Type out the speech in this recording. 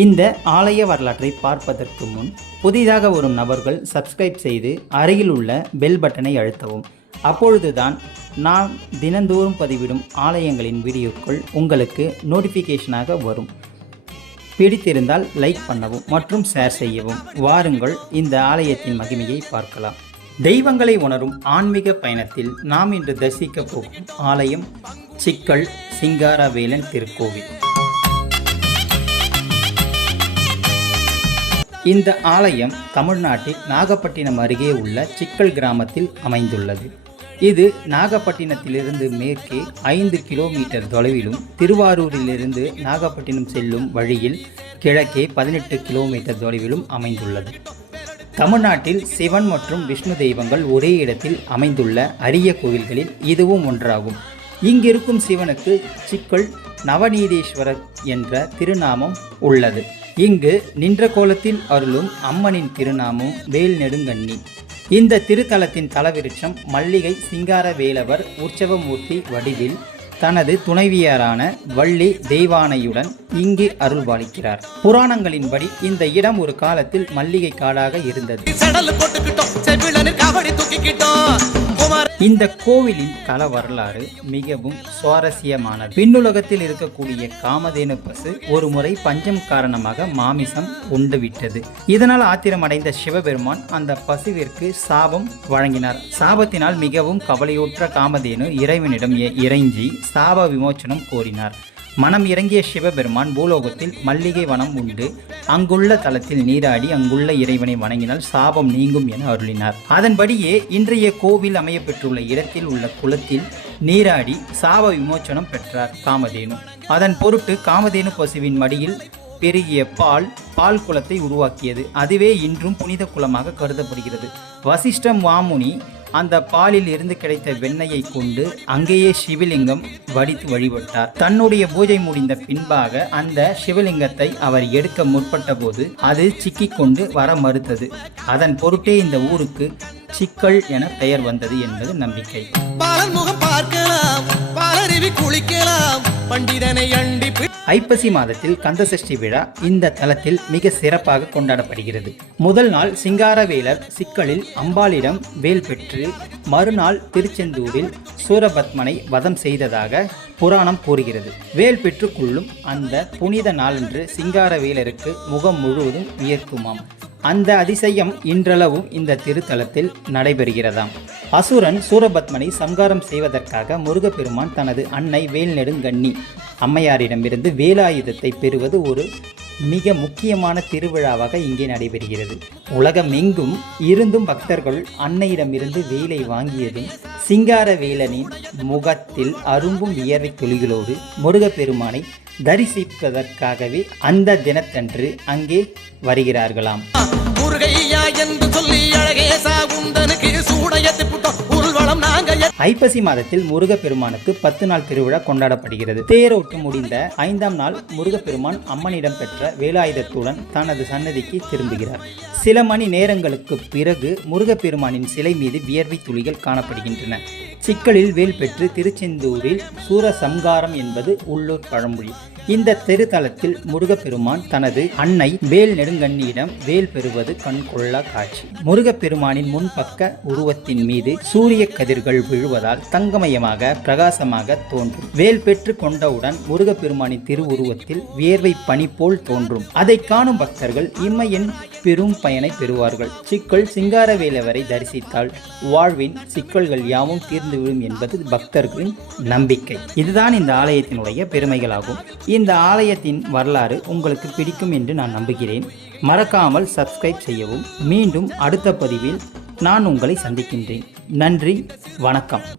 இந்த ஆலய வரலாற்றை பார்ப்பதற்கு முன் புதிதாக வரும் நபர்கள் சப்ஸ்கிரைப் செய்து அருகில் உள்ள பெல் பட்டனை அழுத்தவும். அப்பொழுதுதான் நான் தினந்தோறும் பதிவிடும் ஆலயங்களின் வீடியோக்கள் உங்களுக்கு நோட்டிஃபிகேஷனாக வரும். பிடித்திருந்தால் லைக் பண்ணவும் மற்றும் ஷேர் செய்யவும். வாருங்கள் இந்த ஆலயத்தின் மகிமையை பார்க்கலாம். தெய்வங்களை உணரும் ஆன்மீக பயணத்தில் நாம் இன்று தரிசிக்க போகும் ஆலயம் சிக்கல் சிங்காரவேலன் திருக்கோவில். இந்த ஆலயம் தமிழ்நாட்டில் நாகப்பட்டினம் அருகே உள்ள சிக்கல் கிராமத்தில் அமைந்துள்ளது. இது நாகப்பட்டினத்திலிருந்து மேற்கே 5 கிலோமீட்டர் தொலைவிலும், திருவாரூரிலிருந்து நாகப்பட்டினம் செல்லும் வழியில் கிழக்கே 18 கிலோமீட்டர் தொலைவிலும் அமைந்துள்ளது. தமிழ்நாட்டில் சிவன் மற்றும் விஷ்ணு தெய்வங்கள் ஒரே இடத்தில் அமைந்துள்ள அரிய கோவில்களில் இதுவும் ஒன்றாகும். இங்கிருக்கும் சிவனுக்கு சிக்கல் நவநீதேஸ்வரர் என்ற திருநாமம் உள்ளது. இங்கு நின்ற கோலத்தில் அருளும் அம்மனின் திருநாமம் வேல் நெடுங்கண்ணி. இந்த திருத்தலத்தின் தலவிருட்சம் மல்லிகை சிங்காரவேலவர் உற்சவமூர்த்தி வடிவில் தனது துணைவியரான வள்ளி தெய்வானையுடன் இங்கு அருள்பாலிக்கிறார். புராணங்களின்படி இந்த இடம் ஒரு காலத்தில் மல்லிகை காடாக இருந்தது. இந்த கோவிலின் தல வரலாறு மிகவும் சுவாரஸ்யமானது. விண்ணுலகத்தில் இருக்கக்கூடிய காமதேனு பசு ஒரு முறை பஞ்சம் காரணமாக மாமிசம் உண்டுவிட்டது. இதனால் ஆத்திரமடைந்த சிவபெருமான் அந்த பசுவிற்கு சாபம் வழங்கினார். சாபத்தினால் மிகவும் கவலையுற்ற காமதேனு இறைவனிடம் இறைஞ்சி சாப விமோச்சனம் கோரினார். மனம் இறங்கிய சிவபெருமான் பூலோகத்தில் மல்லிகை வனம் உண்டு, அங்குள்ள தலத்தில் நீராடி அங்குள்ள இறைவனை வணங்கினால் சாபம் நீங்கும் என அருளினார். அதன்படியே இன்றைய கோவில் அமைய பெற்றுள்ள இடத்தில் உள்ள குளத்தில் நீராடி சாப விமோச்சனம் பெற்றார் காமதேனு. அதன் பொருட்டு காமதேனு பசுவின் மடியில் பெருகிய பால் குளத்தை உருவாக்கியது. அதுவே இன்றும் புனித குளமாக கருதப்படுகிறது. வசிஷ்ட மாமுனி அந்த பாலில் இருந்து கிடைத்த வெண்ணெயை கொண்டு அங்கேயே சிவலிங்கம் வடித்து வழிபட்டார். தன்னுடைய பூஜை முடிந்த பின்பாக அந்த சிவலிங்கத்தை அவர் எடுக்க முற்பட்ட போது அது சிக்கிக்கொண்டு வர மறுத்தது. அதன் பொருட்டே இந்த ஊருக்கு சிக்கல் என பெயர் வந்தது என்பது நம்பிக்கை. ஐப்பசி மாதத்தில் கந்தசஷ்டி விழா இந்த தலத்தில் மிக சிறப்பாக கொண்டாடப்படுகிறது. முதல் நாள் சிங்காரவேலர் சிக்கலில் அம்பாளிடம் வேல் பெற்று மறுநாள் திருச்செந்தூரில் சூரபத்மனை வதம் செய்ததாக புராணம் கூறுகிறது. வேல் பெற்றுக்கொள்ளும் அந்த புனித நாளன்று சிங்காரவேலருக்கு முகம் முழுவதும் வியர்க்குமாம். அந்த அதிசயம் இன்றளவும் இந்த திருத்தலத்தில் நடைபெறுகிறதாம். அசுரன் சூரபத்மனை சம்காரம் செய்வதற்காக முருகப்பெருமான் தனது அன்னை வேல் நெடுங்கண்ணி அம்மையாரிடமிருந்து வேலாயுதத்தை பெறுவது ஒரு மிக முக்கியமான திருவிழாவாக இங்கே நடைபெறுகிறது. உலகமெங்கும் இருந்தும் பக்தர்கள் அன்னையிடமிருந்து வேலை வாங்கியதும் சிங்காரவேலனின் முகத்தில் அரும்பும் வியர்வை துளிகளோடு முருகப்பெருமானை தரிசிப்பதற்காகவே அந்த தினத்தன்று அங்கே வருகிறார்களாம். ஐப்பசி மாதத்தில் முருகப்பெருமானுக்கு 10 நாள் திருவிழா கொண்டாடப்படுகிறது. தேரோட்டு முடிந்த 5ஆம் நாள் முருகப்பெருமான் அம்மனிடம் பெற்ற வேலாயுதத்துடன் தனது சன்னதிக்கு திரும்புகிறார். சில மணி நேரங்களுக்கு பிறகு முருகப்பெருமானின் சிலை மீது வியர்வை துளிகள் காணப்படுகின்றன. சிக்கலில் வேல் பெற்று திருச்செந்தூரில் சூரசம்காரம் என்பது உள்ளூர் பழமொழி. இந்த திருத்தலத்தில் முருகப்பெருமான் தனது அன்னை வேல் நெடுங்கண்ணியிடம் வேல் பெறுவது கண்கொள்ளா காட்சி. முருகப்பெருமானின் முன்பக்க உருவத்தின் மீது சூரிய கதிர்கள் விழுவதால் தங்கமயமாக பிரகாசமாக தோன்றும். வேல் பெற்று கொண்டவுடன் முருகப்பெருமானின் திருவுருவத்தில் வியர்வை பனி போல் தோன்றும். அதை காணும் பக்தர்கள் இம்மையின் பெரும் பயனை பெறுவார்கள். சிக்கல் சிங்காரவேலவரை தரிசித்தால் வாழ்வின் சிக்கல்கள் யாவும் தீர்ந்துவிடும் என்பது பக்தர்களின் நம்பிக்கை. இதுதான் இந்த ஆலயத்தினுடைய பெருமைகளாகும். இந்த ஆலயத்தின் வரலாறு உங்களுக்கு பிடிக்கும் என்று நான் நம்புகிறேன். மறக்காமல் சப்ஸ்கிரைப் செய்யவும். மீண்டும் அடுத்த பதிவில் நான் உங்களை சந்திக்கின்றேன். நன்றி, வணக்கம்.